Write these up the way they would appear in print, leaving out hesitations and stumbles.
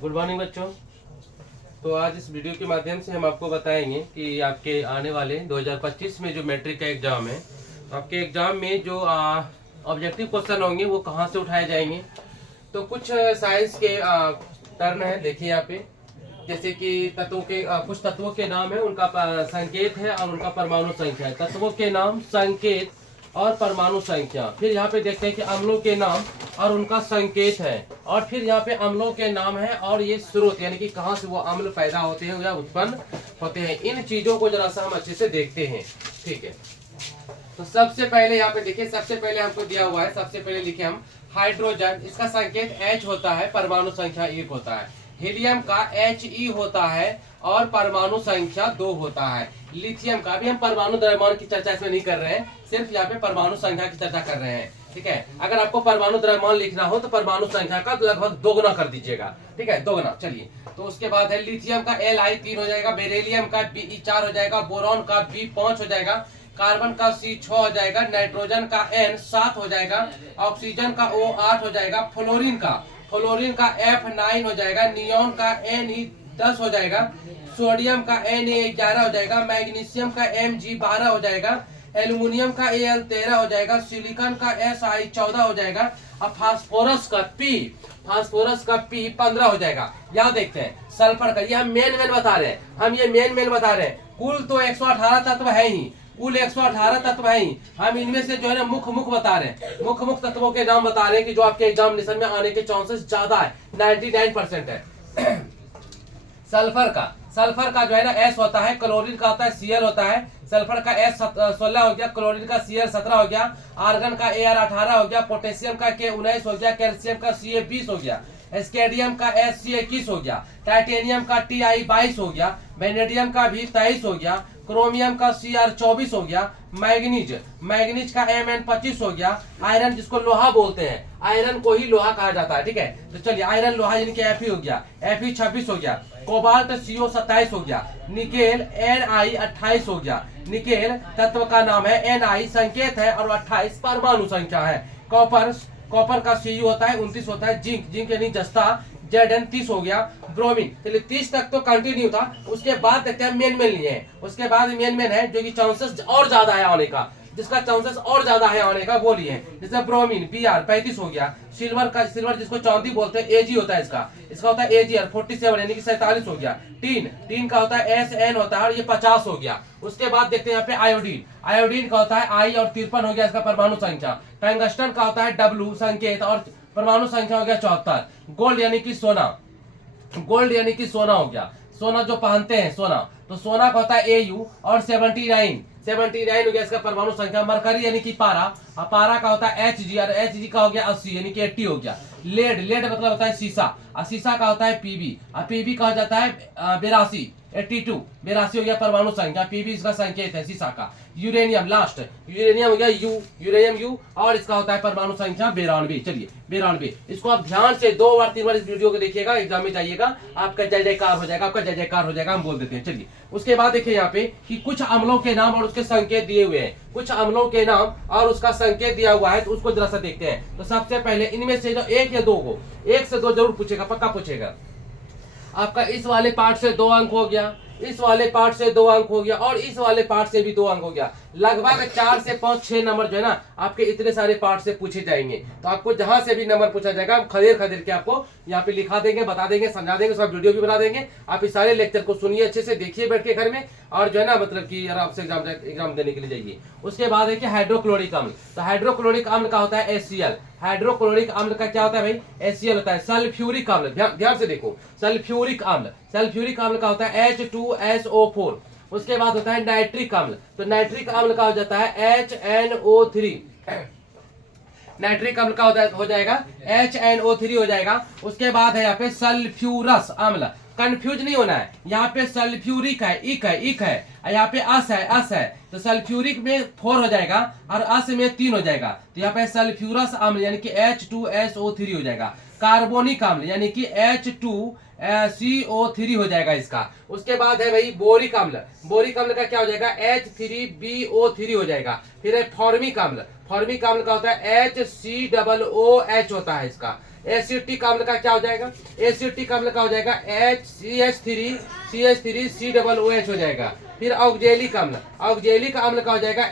Good morning बच्चों। तो आज इस वीडियो के माध्यम से हम आपको बताएंगे कि आपके आने वाले 2025 में जो मैट्रिक का एग्जाम है, आपके एग्जाम में जो ऑब्जेक्टिव क्वेश्चन होंगे वो कहाँ से उठाए जाएंगे। तो कुछ साइंस के टर्म है, देखिए यहाँ पे, जैसे कि तत्वों के कुछ तत्वों के नाम है, उनका संकेत है और उनका परमाणु संख्या है। तत्वों के नाम, संकेत और परमाणु संख्या। फिर यहाँ पे देखते हैं कि अम्लों के नाम और उनका संकेत है, और फिर यहाँ पे अम्लों के नाम है और ये स्रोत, यानी कि कहाँ से वो अम्ल पैदा होते हैं या उत्पन्न होते हैं। इन चीजों को जरा सा हम अच्छे से देखते हैं, ठीक है। तो सबसे पहले यहाँ पे देखिए, सबसे पहले हमको दिया हुआ है, सबसे पहले लिखे हम हाइड्रोजन, इसका संकेत H होता है, परमाणु संख्या 1 होता है। हीलियम का He होता है और परमाणु संख्या 2 होता है। लिथियम का, भी हम परमाणु द्रव्यमान की चर्चा इसमें नहीं कर रहे हैं, सिर्फ यहाँ पे परमाणु संख्या की चर्चा कर रहे हैं, ठीक है। अगर आपको परमाणु द्रव्यमान लिखना हो तो परमाणु संख्या का लगभग दोगुना कर दीजिएगा, ठीक है, दोगुना। चलिए, तो उसके बाद है लिथियम का Li 3 हो जाएगा, बेरिलियम का Be 4 हो जाएगा, बोरॉन का B 5 हो जाएगा, कार्बन का C 6 हो जाएगा, नाइट्रोजन का N 7 हो जाएगा, ऑक्सीजन का O 8 हो जाएगा, फ्लोरीन का F 9 हो जाएगा, नियोन का Ne 10 हो जाएगा, सोडियम का Na 11 हो जाएगा, मैग्नीशियम का Mg 12 हो जाएगा, एल्युमिनियम का Al 13 हो जाएगा, सिलिकॉन का Si 14 हो जाएगा, अब फास्फोरस का P 15 हो जाएगा। यहाँ देखते हैं सल्फर का, ये हम मेन बता रहे हैं, कुल तो 118 तत्व है ही, कुल 118 तत्व है ही। हम इनमें से जो है ना मुख्य बता रहे हैं, मुख्य तत्वों के नाम बता रहे हैं कि जो आपके एग्जामिनेशन में आने के चांसेस ज्यादा है, 99% है। सल्फर का जो है ना S होता है, क्लोरीन का होता है Cl होता है। सल्फर का S 16 हो गया, क्लोरीन का Cl 17 हो गया, आर्गन का Ar 18 हो गया, पोटेशियम का K 19 हो गया, कैल्शियम का Ca 20 हो गया, स्केडियम का Sc 21 हो गया, टाइटेनियम का Ti 22 हो गया, वेनेडियम का भी 23 हो गया, क्रोमियम का Cr 24 हो गया, मैग्नीज का Mn 25 हो गया, आयरन जिसको लोहा बोलते हैं, आयरन को ही लोहा कहा जाता है, ठीक है। तो चलिए, आयरन लोहा यानी कि Fe हो गया, Fe 26 हो गया, कोबाल्ट CO 27 हो गया, निकेल Ni 28 हो गया। निकेल तत्व का नाम है, Ni संकेत है और 28 परमाणु संख्या है। कॉपर का Cu होता है 29 होता है, जिंक यानी जस्ता Zn 30 हो गया, ब्रोमीन। चलिए 30 तक तो कंटिन्यू था, उसके बाद देखते हैं मेन लिए हैं, उसके बाद मेन है जो कि चांसेस और ज्यादा है आने का, जिसका चांसेस और ज्यादा है आने का वो लिए हैं। जैसे ब्रोमीन Br 35 हो गया, सिल्वर जिसको चांदी बोलते हैं Ag होता है, इसका होता है Agr 47 यानी कि 47 हो गया। टीन का होता है Sn होता है और ये 50 हो गया। उसके बाद देखते हैं यहाँ पे आयोडीन का होता है I और 53 हो गया इसका परमाणु संख्या। टंगस्टन का होता है W संकेत और परमाणु संख्या हो गया 74। गोल्ड यानी कि सोना हो गया, सोना जो पहनते हैं सोना, तो सोना का होता है Au और 79 हो गया इसका परमाणु संख्या। मरकरी यानी कि पारा का होता है Hg और Hg का हो गया 80 यानी कि 80 हो गया। लेड मतलब होता है शीशा, और शीशा का होता है Pb और Pb कहा जाता है 82 हो गया परमाणु संख्या। Pb इसका संकेत है शीशा का। यूरेनियम हो गया यूरेनियम U और इसका होता है परमाणु संख्या 92। चलिए 92, इसको आप ध्यान से 2 बार 3 बार इस वीडियो को देखिएगा, एग्जाम में जाइएगा, आपका जय जयकार हो जाएगा, हम बोल देते हैं। चलिए उसके बाद देखिए यहाँ पे कि कुछ अम्लों के नाम और उसके संकेत दिए हुए हैं, कुछ अम्लों के नाम और उसका संकेत दिया हुआ है, तो उसको जरा सा देखते हैं। तो सबसे पहले इनमें से जो 1 या 2 को, 1 से 2 जरूर पूछेगा, पक्का पूछेगा। आपका इस वाले पार्ट से 2 अंक हो गया, इस वाले पार्ट से 2 अंक हो गया और इस वाले पार्ट से भी 2 अंक हो गया। लगभग 4 से 5 6 नंबर जो है ना आपके इतने सारे पार्ट से पूछे जाएंगे। तो आपको जहां से भी नंबर पूछा जाएगा, हम खदेड़ के आपको यहाँ पे लिखा देंगे, बता देंगे, समझा देंगे, उसका वीडियो भी बना देंगे। आप इस सारे लेक्चर को सुनिए, अच्छे से देखिए बैठ के घर में, और जो है ना मतलब कि आराम से एग्जाम देने के लिए जाइए। उसके बाद है कि हाइड्रोक्लोरिक अम्ल, तो हाइड्रोक्लोरिक अम्ल का होता है HCl। हाइड्रोक्लोरिक अम्ल का क्या होता है भाई? HCl होता है। सल्फ्यूरिक अम्ल, ध्यान से देखो, सल्फ्यूरिक अम्ल का होता है H2SO4। उसके बाद होता है नाइट्रिक अम्ल, तो नाइट्रिक अम्ल का हो जाता है HNO3। नाइट्रिक अम्ल का हो जाएगा HNO3 हो जाएगा। उसके बाद है यहाँ पे सल्फ्यूरस अम्ल, कंफ्यूज नहीं होना है, यहाँ पे सल्फ्यूरिक है, इक है, यहाँ पे अस है, तो सल्फ्यूरिक में 4 हो जाएगा और अस में 3 हो जाएगा, तो यहाँ पे सल्फ्यूरस अम्ल यानी कि H2SO3 हो जाएगा। कार्बोनिक अम्ल यानी कि H2CO3 हो जाएगा इसका। उसके बाद है भाई बोरिक अम्ल का क्या हो जाएगा? H3BO3 हो जाएगा। फिर है फॉर्मिक अम्ल का होता है HCOOH होता है इसका। एसिटिक अम्ल का क्या हो जाएगा, एसिटिक अम्ल का हो जाएगा HCH3CH3COOH हो जाएगा। फिर ऑक्जेलिक अम्ल, ऑक्जेलिक अम्ल का हो जाएगा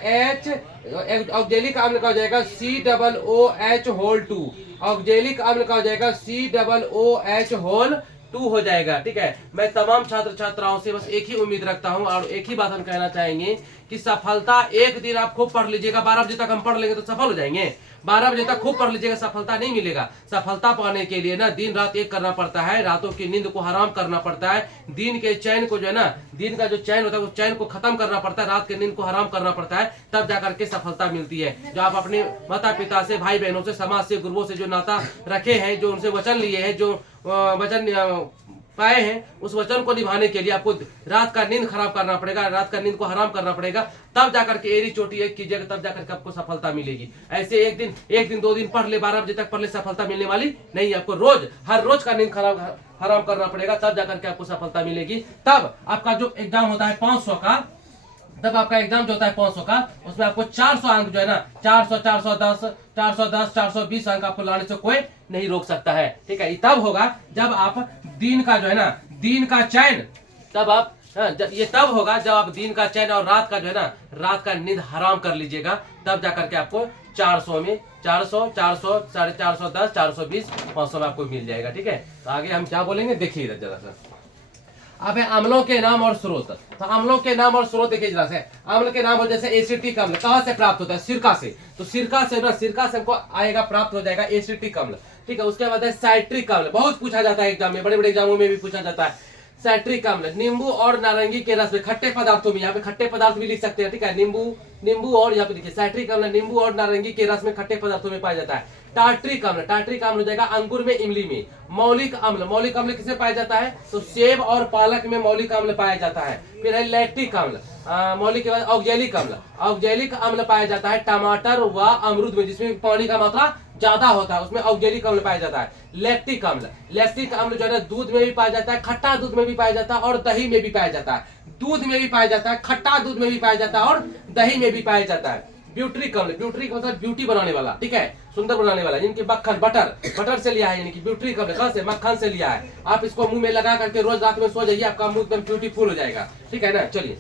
ऑक्जेलिक अम्ल का हो जाएगा COOH2, ऑक्जेलिक अम्ल का हो जाएगा COOH2 हो जाएगा। ठीक है, मैं तमाम छात्र छात्राओं से बस एक ही उम्मीद रखता हूं और एक ही बात हम कहना चाहेंगे कि सफलता एक दिन आप खूब पढ़ लीजिएगा, 12 बजे तक हम पढ़ लेंगे तो सफल हो जाएंगे। 12 बजे तक खूब पढ़ लीजिएगा, सफलता नहीं मिलेगा। सफलता पाने के लिए ना दिन रात एक करना पड़ता है, रातों की नींद को हराम करना पड़ता है, दिन के चैन को जो है ना, दिन का जो चैन होता है उस चैन को खत्म करना पड़ता है, रात के नींद को हराम करना पड़ता है, तब जाकर के सफलता मिलती है। जो आप अपने माता पिता से, भाई बहनों से, समाज से, गुरुओं से जो नाता रखे हैं, जो उनसे वचन लिए हैं, जो वचन पाए हैं, उस वचन को निभाने के लिए आपको रात का नींद खराब करना पड़ेगा, रात का नींद को हराम करना पड़ेगा, तब जाकर के एड़ी चोटी एक कीजिएगा, तब जाकर के आपको सफलता मिलेगी। ऐसे एक दिन 2 दिन पढ़ ले, 12 बजे तक पढ़ ले, सफलता मिलने वाली नहीं। आपको रोज हर रोज का नींद हराम करना पड़ेगा, तब जाकर के आपको सफलता मिलेगी। तब आपका जो एग्जाम होता है 500 का, तब आपका एग्जाम जो होता है 500 का, उसमें आपको 400 अंक जो है ना, 400, 410, 420 अंक आपको लाने से कोई नहीं रोक सकता है। ठीक है, तब होगा जब आप दिन का जो है ना, दिन का चैन, तब आप ये तब होगा जब आप दिन का चैन और रात का जो है ना, रात का नींद हराम कर लीजिएगा, तब जाकर के आपको 400 में 400, 400, 410, 420, 500 में आपको मिल जाएगा। ठीक है, तो आगे हम क्या बोलेंगे देखिए इधर जरा सा। अब है अम्लों के नाम और स्रोत। तो अम्लों के नाम और स्रोत देखिए जरा से। अम्ल के नाम और जैसे एसिटिक अम्ल कहाँ से प्राप्त होता है, सिरका से। तो सिरका से ना, सिरका से हमको आएगा, प्राप्त हो जाएगा एसिटिक अम्ल। ठीक है, उसके बाद है साइट्रिक अम्ल, बहुत पूछा जाता है एग्जाम में, बड़े बड़े एग्जामों में भी पूछा जाता है। साइट्रिक अम्ल नींबू और नारंगी के रस में, खट्टे पदार्थों में, यहाँ पे खट्टे पदार्थ भी लिख सकते हैं। ठीक है, नींबू और यहाँ पे देखिए साइट्रिक अम्ल नींबू और नारंगी के रस में, खट्टे पदार्थों में पाया जाता है। टार्ट्रिक अम्ल, टार्ट्रिक अम्ल हो जाएगा अंगूर में, इमली में। मौलिक अम्ल, मौलिक अम्ल किसमें पाया जाता है, तो सेब और पालक में मौलिक अम्ल पाया जाता है। फिर है लैक्टिक अम्ल, मौलिक के बाद ऑक्जेलिक अम्ल, ऑक्जेलिक अम्ल पाया जाता है टमाटर व अमरूद में, जिसमें पानी का मात्रा ज्यादा होता है, उसमें ऑक्जेलिक अम्ल पाया जाता है। लैक्टिक अम्ल, लैक्टिक अम्ल जो है दूध में भी पाया जाता है, खट्टा दूध में भी पाया जाता है और दही में भी पाया जाता है। दूध में भी पाया जाता है, खट्टा दूध में भी पाया जाता है और दही में भी पाया जाता है। ब्यूट्रिक अम्ल, ब्यूट्रिक मतलब ब्यूटी बनाने वाला, ठीक है, सुंदर बनाने वाला, जिनकी मक्खन बटर से लिया है, यानी कि ब्यूट्रिक अम्ल कहां से, मक्खन से लिया है। आप इसको मुंह में लगा करके रोज रात में सो जाइए, आपका मुंह एकदम ब्यूटीफुल हो जाएगा। ठीक है ना, चलिए।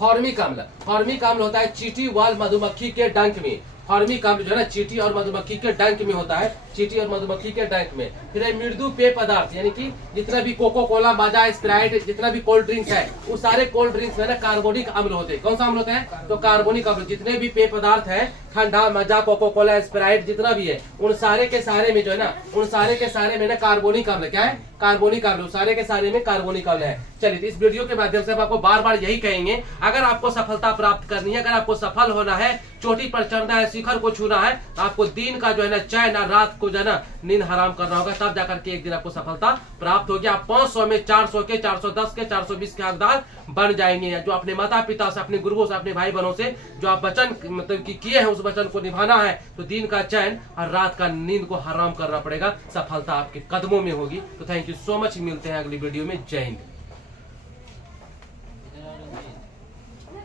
फॉर्मिक अम्ल, फॉर्मिक अम्ल होता है चींटी वाल मधुमक्खी के डंक में। फॉर्मिक अम्ल जो है ना, चींटी और मधुमक्खी के डंक में होता है, चींटी और मधुमक्खी के डंक में। फिर है मृदु पेय पदार्थ, यानी कि जितना भी कोको कोला, माजा, स्प्राइट, जितना भी कोल्ड ड्रिंक्स है, वो सारे कोल्ड ड्रिंक्स में ना कार्बोनिक अम्ल होते हैं। कौन सा अम्ल होता है, तो कार्बोनिक अम्ल। जितने भी पेय पदार्थ है, ठंडा, माजा, कोको कोला, स्प्राइट, जितना भी है, उन सारे के सारे में जो है ना, उन सारे के सारे में ना कार्बोनिक अम्ल, क्या है, कार्बोनिक अम्ल, सारे के सारे में कार्बोनिक अम्ल है। चलिए, तो इस वीडियो के माध्यम से हम आपको बार बार यही कहेंगे, अगर आपको सफलता प्राप्त करनी है, अगर आपको सफल होना है, चोटी पर चढ़ना है, शिखर को छूना है, तो आपको दिन का जो है ना चैन, रात को जो है ना नींद हराम करना होगा, तब जाकर के एक दिन आपको सफलता प्राप्त होगी। आप 500 में 400 के, 410 के, 420 के हकदार बन जाएंगे। जो अपने माता पिता से, अपने गुरुओं से, अपने भाई बहनों से जो आप वचन मतलब कि किए हैं, उस वचन को निभाना है, तो दिन का चैन और रात का नींद को हराम करना पड़ेगा, सफलता आपके कदमों में होगी। तो थैंक यू सो मच, मिलते हैं अगली वीडियो में। जय हिंद।